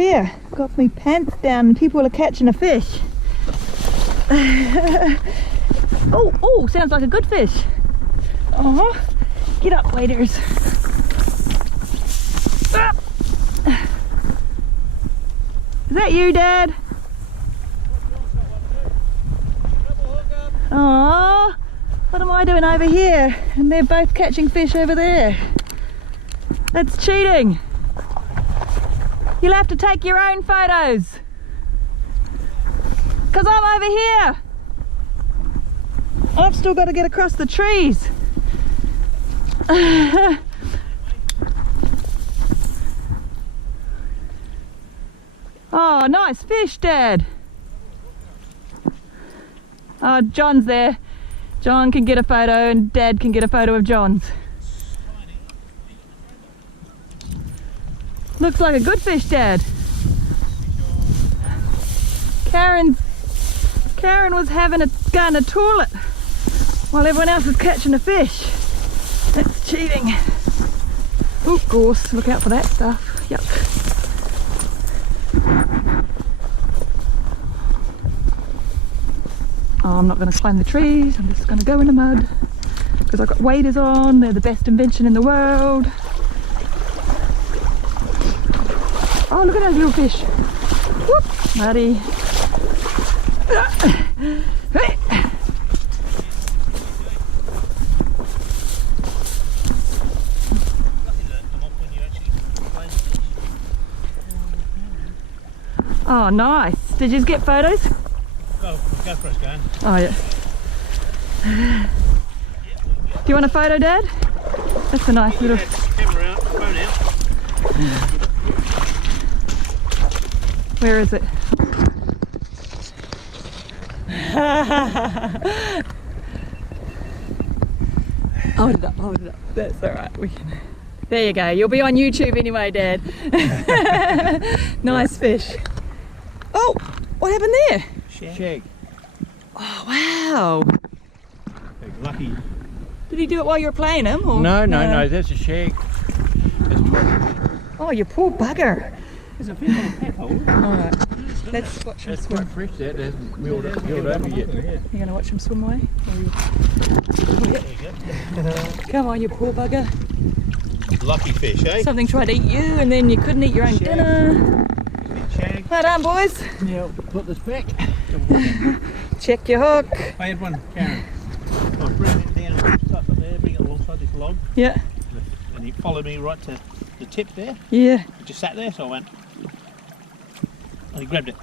here. Got my pants down and people are catching a fish. Oh, sounds like a good fish. Oh, get up, waders. Ah. Is that you, Dad? Oh, what am I doing over here? And they're both catching fish over there. That's cheating. You'll have to take your own photos. Because I'm over here. I've still got to get across the trees. Oh, nice fish, Dad. Oh, John's there. John can get a photo and Dad can get a photo of John's. Looks like a good fish, Dad. Karen was having a go in a toilet while everyone else was catching a fish. That's cheating. Oh, gorse, look out for that stuff. Yuck. Oh, I'm not going to climb the trees, I'm just going to go in the mud because I've got waders on. They're the best invention in the world. Oh, look at those little fish. Whoop, muddy. Oh, nice. Did you just get photos? Oh, go for it, going. Oh, yeah. Do you want a photo, Dad? That's a nice little... Camera out, phone out. Where is it? Hold it up, hold it up. That's alright. We can... There you go. You'll be on YouTube anyway, Dad. Nice fish. Oh, what happened there? Shag. Oh, wow. Lucky. Did he do it while you were playing him? Or? No, that's a shag. That's Oh, you poor bugger. There's a bit of a pet hole. Alright, let's watch him That's swim. quite fresh, that hasn't milled over yet. You're going to watch him swim away? There you go. Come on, you poor bugger. Lucky fish, eh? Something tried to eat you and then you couldn't eat your own dinner. Shag. Well done, boys. Now, put this back. Check your hook. I had one, Karen. I'll bring it down, stuff up there, bring it alongside this log. Yeah. And he followed me right to the tip there. Yeah. He just sat there, so I went. And he grabbed it.